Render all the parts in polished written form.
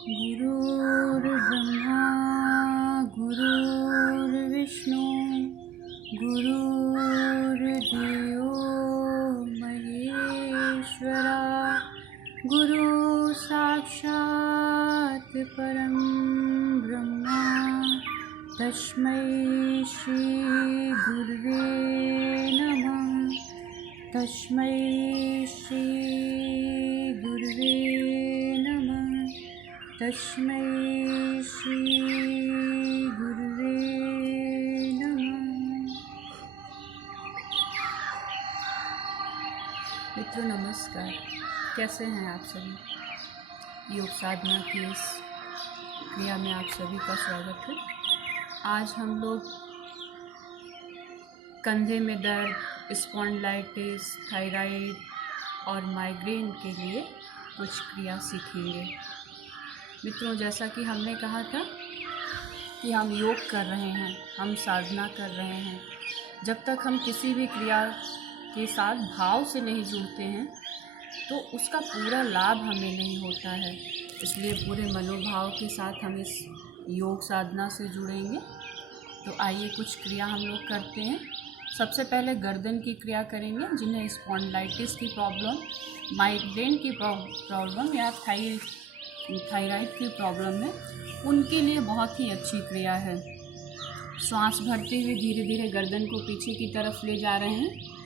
गुरुर्ब्रह्मा गुरुर्विष्णु गुरुर्देवो महेश्वरा गुरु साक्षात् परं ब्रह्मा तस्मै श्री गुरुवे नमः। तस्मै श्री गुरुवे नमः। तस्मै श्री गुरुवे नमः। मित्रों नमस्कार, कैसे हैं आप सभी। योग साधना की इस क्रिया में आप सभी का स्वागत है। आज हम लोग कंधे में दर्द, स्पॉन्डिलाइटिस, थायराइड और माइग्रेन के लिए कुछ क्रिया सीखेंगे। मित्रों, जैसा कि हमने कहा था कि हम योग कर रहे हैं, हम साधना कर रहे हैं, जब तक हम किसी भी क्रिया के साथ भाव से नहीं जुड़ते हैं तो उसका पूरा लाभ हमें नहीं होता है। इसलिए पूरे मनोभाव के साथ हम इस योग साधना से जुड़ेंगे। तो आइए कुछ क्रिया हम लोग करते हैं। सबसे पहले गर्दन की क्रिया करेंगे। जिन्हें स्पॉन्डिलाइटिस की प्रॉब्लम, माइग्रेन की प्रॉब्लम या थायराइड की प्रॉब्लम है, उनके लिए बहुत ही अच्छी क्रिया है। सांस भरते हुए धीरे धीरे गर्दन को पीछे की तरफ ले जा रहे हैं।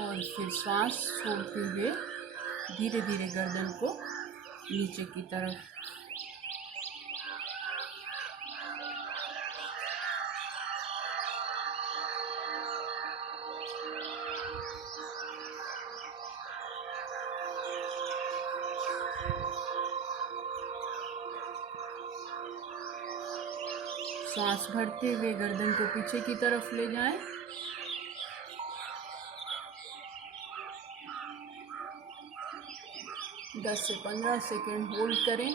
और फिर सांस छोड़ते हुए धीरे धीरे गर्दन को नीचे की तरफ। सांस भरते हुए गर्दन को पीछे की तरफ ले जाएं। दस से 15 सेकेंड होल्ड करें।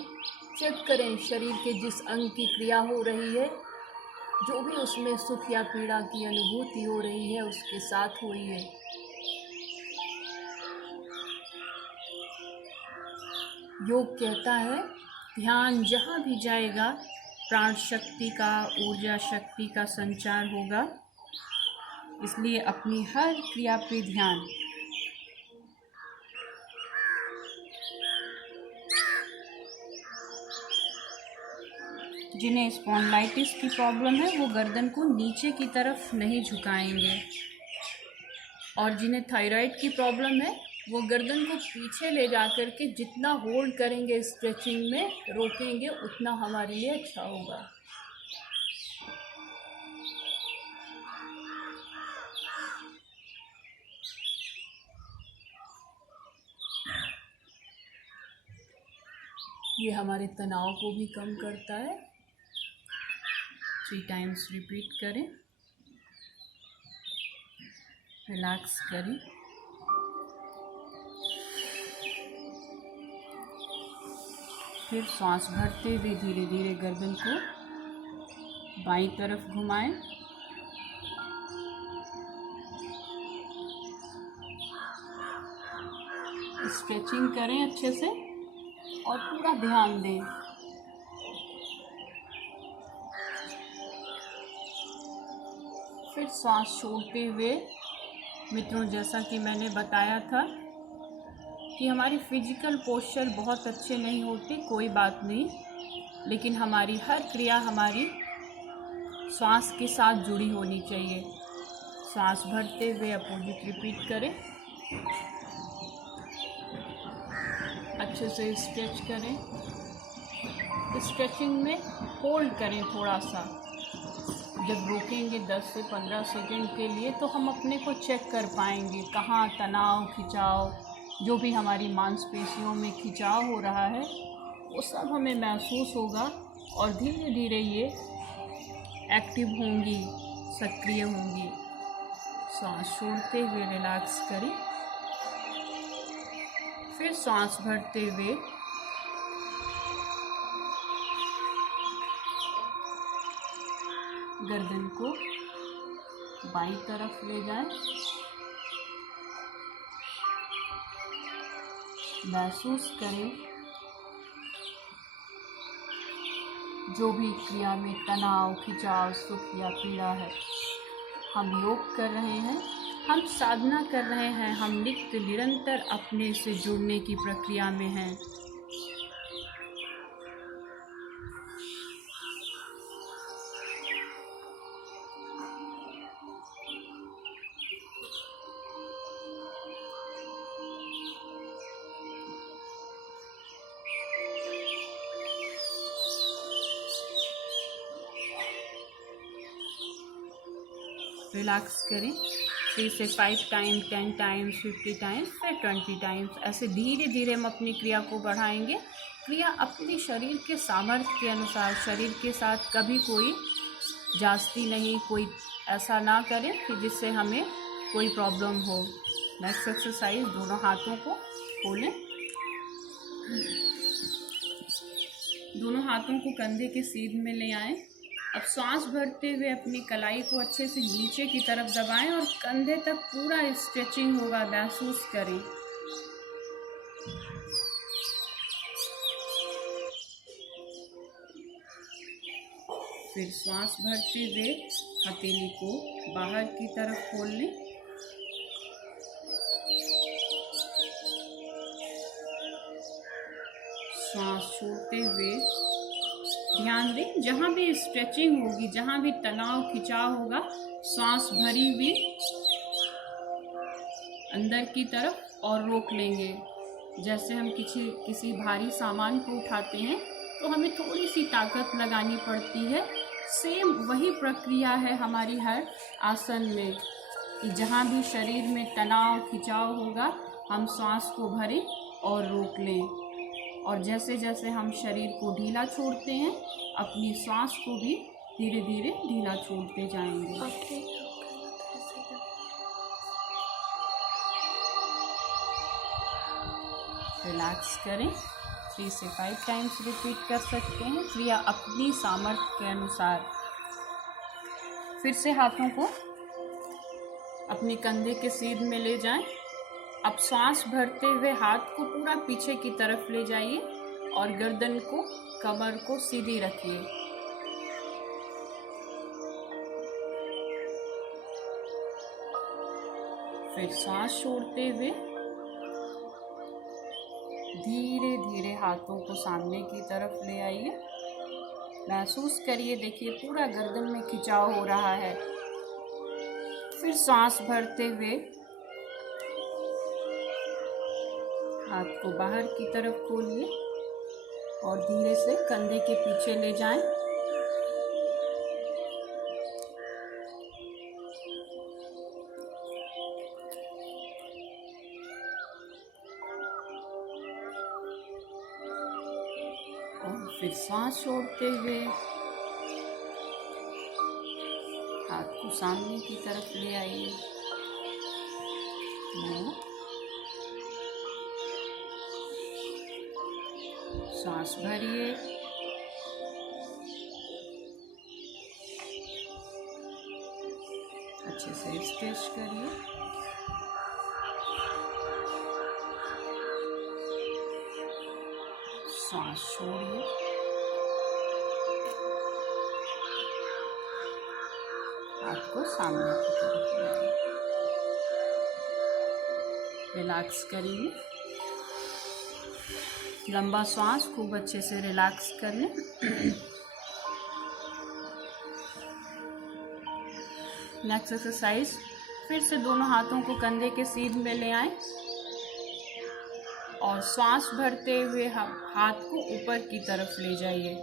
चेक करें शरीर के जिस अंग की क्रिया हो रही है, जो भी उसमें सुख या पीड़ा की अनुभूति हो रही है उसके साथ हुई है। योग कहता है ध्यान जहाँ भी जाएगा प्राण शक्ति का, ऊर्जा शक्ति का संचार होगा। इसलिए अपनी हर क्रिया पे ध्यान। जिन्हें स्पॉन्डिलाइटिस की प्रॉब्लम है वो गर्दन को नीचे की तरफ नहीं झुकाएंगे, और जिन्हें थायराइड की प्रॉब्लम है वो गर्दन को पीछे ले जाकर के जितना होल्ड करेंगे, स्ट्रेचिंग में रोकेंगे, उतना हमारे लिए अच्छा होगा। ये हमारे तनाव को भी कम करता है। 3 टाइम्स रिपीट करें। रिलैक्स करें। फिर सांस भरते हुए धीरे धीरे गर्दन को बाईं तरफ घुमाएं। स्ट्रेचिंग करें अच्छे से और पूरा ध्यान दें। फिर सांस छोड़ते हुए मित्रों, जैसा कि मैंने बताया था कि हमारी फिजिकल पोस्चर बहुत अच्छे नहीं होते, कोई बात नहीं, लेकिन हमारी हर क्रिया हमारी सांस के साथ जुड़ी होनी चाहिए। सांस भरते हुए अपोजिट रिपीट करें। अच्छे से स्ट्रेच करें। स्ट्रेचिंग में होल्ड करें थोड़ा सा। जब रोकेंगे 10 से 15 सेकेंड के लिए तो हम अपने को चेक कर पाएंगे कहाँ तनाव, खिंचाव, जो भी हमारी मांसपेशियों में खिंचाव हो रहा है वो सब हमें महसूस होगा और धीरे धीरे ये एक्टिव होंगी, सक्रिय होंगी। सांस छोड़ते हुए रिलैक्स करें। फिर सांस भरते हुए गर्दन को बाईं तरफ ले जाएं। महसूस करें जो भी क्रिया में तनाव, खिंचाव, सुख या पीड़ा है। हम योग कर रहे हैं, हम साधना कर रहे हैं, हम नित्य निरंतर अपने से जुड़ने की प्रक्रिया में हैं। रिलैक्स करें 3 से 5 टाइम, 10 टाइम्स, 50 टाइम्स, फिर 20 टाइम्स। ऐसे धीरे धीरे हम अपनी क्रिया को बढ़ाएंगे। क्रिया अपने शरीर के सामर्थ्य के अनुसार, शरीर के साथ कभी कोई जास्ती नहीं, कोई ऐसा ना करें कि जिससे हमें कोई प्रॉब्लम हो। नेक्स्ट एक्सरसाइज, दोनों हाथों को खोलें, दोनों हाथों को कंधे के सीध में ले आएं। अब सांस भरते हुए अपनी कलाई को अच्छे से नीचे की तरफ दबाएं और कंधे तक पूरा स्ट्रेचिंग होगा, महसूस करें। फिर सांस भरते हुए हथेली को बाहर की तरफ खोल लें। सांस छोड़ते हुए ध्यान दें, जहाँ भी स्ट्रेचिंग होगी, जहाँ भी तनाव, खिंचाव होगा, सांस भरी हुई अंदर की तरफ और रोक लेंगे। जैसे हम किसी भारी सामान को उठाते हैं तो हमें थोड़ी सी ताकत लगानी पड़ती है। सेम वही प्रक्रिया है हमारी हर आसन में कि जहाँ भी शरीर में तनाव, खिंचाव होगा, हम सांस को भरें और रोक लें। और जैसे जैसे हम शरीर को ढीला छोड़ते हैं, अपनी सांस को भी धीरे धीरे ढीला छोड़ते जाएंगे। रिलैक्स करें, 3 से 5 टाइम्स रिपीट कर सकते हैं, क्रिया अपनी सामर्थ्य के अनुसार। फिर से हाथों को अपने कंधे के सीध में ले जाएं। अब सांस भरते हुए हाथ को पूरा पीछे की तरफ ले जाइए और गर्दन को, कमर को सीधी रखिए। फिर सांस छोड़ते हुए धीरे धीरे हाथों को सामने की तरफ ले आइए। महसूस करिए, देखिए पूरा गर्दन में खिंचाव हो रहा है। फिर सांस भरते हुए हाथ को बाहर की तरफ खोलिए और धीरे से कंधे के पीछे ले जाएं। और फिर सांस छोड़ते हुए हाथ को सामने की तरफ ले आइए। सांस भरिए, अच्छे से स्ट्रेच करिए। सांस छोड़िए, हाथ को सामने की तरफ लाइए। रिलैक्स करिए, लंबा सांस खूब अच्छे से रिलैक्स कर लें। नेक्स्ट एक्सरसाइज, फिर से दोनों हाथों को कंधे के सीध में ले आएं और सांस भरते हुए हाथ को ऊपर की तरफ ले जाइए।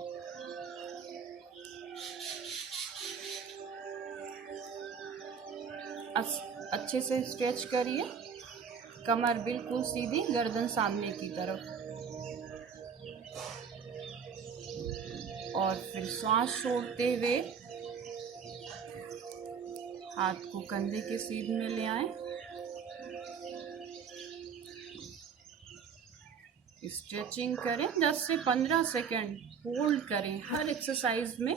अच्छे से स्ट्रेच करिए, कमर बिल्कुल सीधी, गर्दन सामने की तरफ। और फिर सांस छोड़ते हुए हाथ को कंधे के सीध में ले आएं। स्ट्रेचिंग करें। 10 से 15 सेकंड होल्ड करें हर एक्सरसाइज में।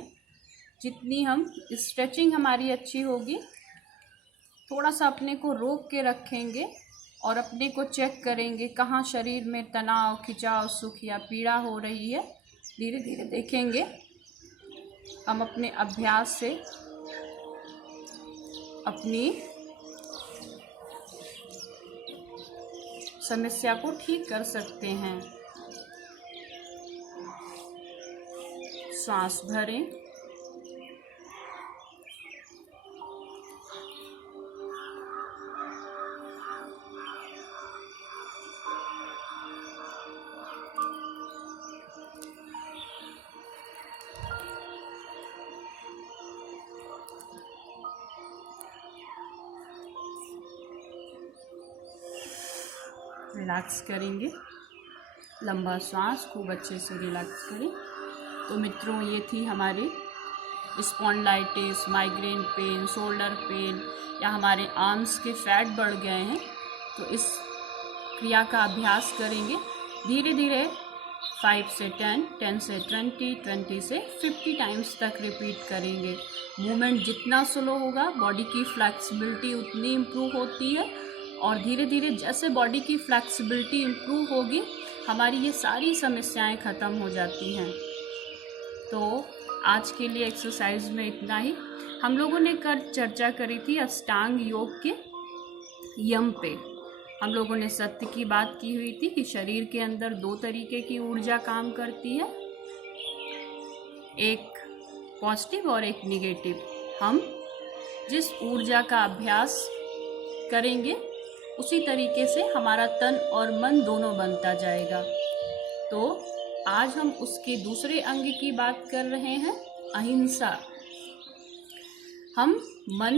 जितनी हम स्ट्रेचिंग हमारी अच्छी होगी, थोड़ा सा अपने को रोक के रखेंगे और अपने को चेक करेंगे कहाँ शरीर में तनाव, खिंचाव, सुख या पीड़ा हो रही है। धीरे धीरे देखेंगे हम अपने अभ्यास से अपनी समस्या को ठीक कर सकते हैं। सांस भरें, रिलैक्स करेंगे। लंबा सांस खूब अच्छे से रिलैक्स करें। तो मित्रों, ये थी हमारे spondylitis, migraine pain, shoulder pain या हमारे आर्म्स के फैट बढ़ गए हैं, तो इस क्रिया का अभ्यास करेंगे। धीरे धीरे 5 से 10, 10 से 20, 20 से 50 टाइम्स तक रिपीट करेंगे। मूवमेंट जितना स्लो होगा, बॉडी की फ्लेक्सिबिलिटी उतनी इम्प्रूव होती है। और धीरे धीरे जैसे बॉडी की फ्लेक्सिबिलिटी इम्प्रूव होगी, हमारी ये सारी समस्याएं ख़त्म हो जाती हैं। तो आज के लिए एक्सरसाइज में इतना ही। हम लोगों ने कल चर्चा करी थी अष्टांग योग के यम पे। हम लोगों ने सत्य की बात की हुई थी कि शरीर के अंदर 2 तरीके की ऊर्जा काम करती है, एक पॉजिटिव और एक नेगेटिव। हम जिस ऊर्जा का अभ्यास करेंगे उसी तरीके से हमारा तन और मन दोनों बनता जाएगा। तो आज हम उसके दूसरे अंग की बात कर रहे हैं, अहिंसा। हम मन,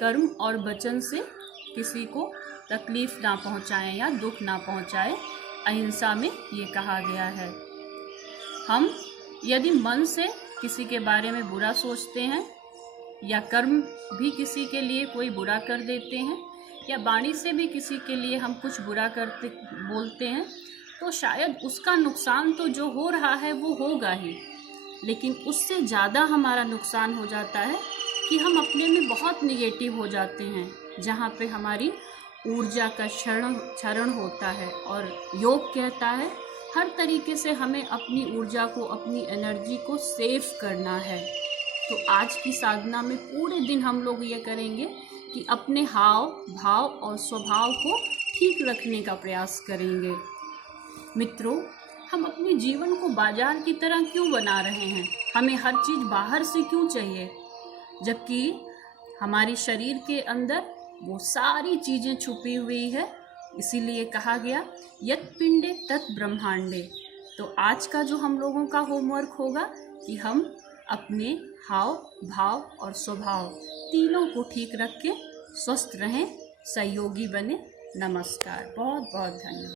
कर्म और वचन से किसी को तकलीफ ना पहुंचाएं या दुख ना पहुंचाएं। अहिंसा में ये कहा गया है। हम यदि मन से किसी के बारे में बुरा सोचते हैं या कर्म भी किसी के लिए कोई बुरा कर देते हैं या वाणी से भी किसी के लिए हम कुछ बुरा बोलते हैं, तो शायद उसका नुकसान तो जो हो रहा है वो होगा ही, लेकिन उससे ज़्यादा हमारा नुकसान हो जाता है कि हम अपने में बहुत निगेटिव हो जाते हैं, जहाँ पे हमारी ऊर्जा का क्षरण होता है। और योग कहता है हर तरीके से हमें अपनी ऊर्जा को, अपनी एनर्जी को सेव करना है। तो आज की साधना में पूरे दिन हम लोग ये करेंगे कि अपने हाव भाव और स्वभाव को ठीक रखने का प्रयास करेंगे। मित्रों, हम अपने जीवन को बाजार की तरह क्यों बना रहे हैं? हमें हर चीज़ बाहर से क्यों चाहिए, जबकि हमारे शरीर के अंदर वो सारी चीज़ें छुपी हुई है। इसीलिए कहा गया यत् पिंडे तत् ब्रह्मांडे। तो आज का जो हम लोगों का होमवर्क होगा कि हम अपने हाव भाव और स्वभाव तीनों को ठीक रख के स्वस्थ रहें, सहयोगी बने। नमस्कार, बहुत बहुत धन्यवाद।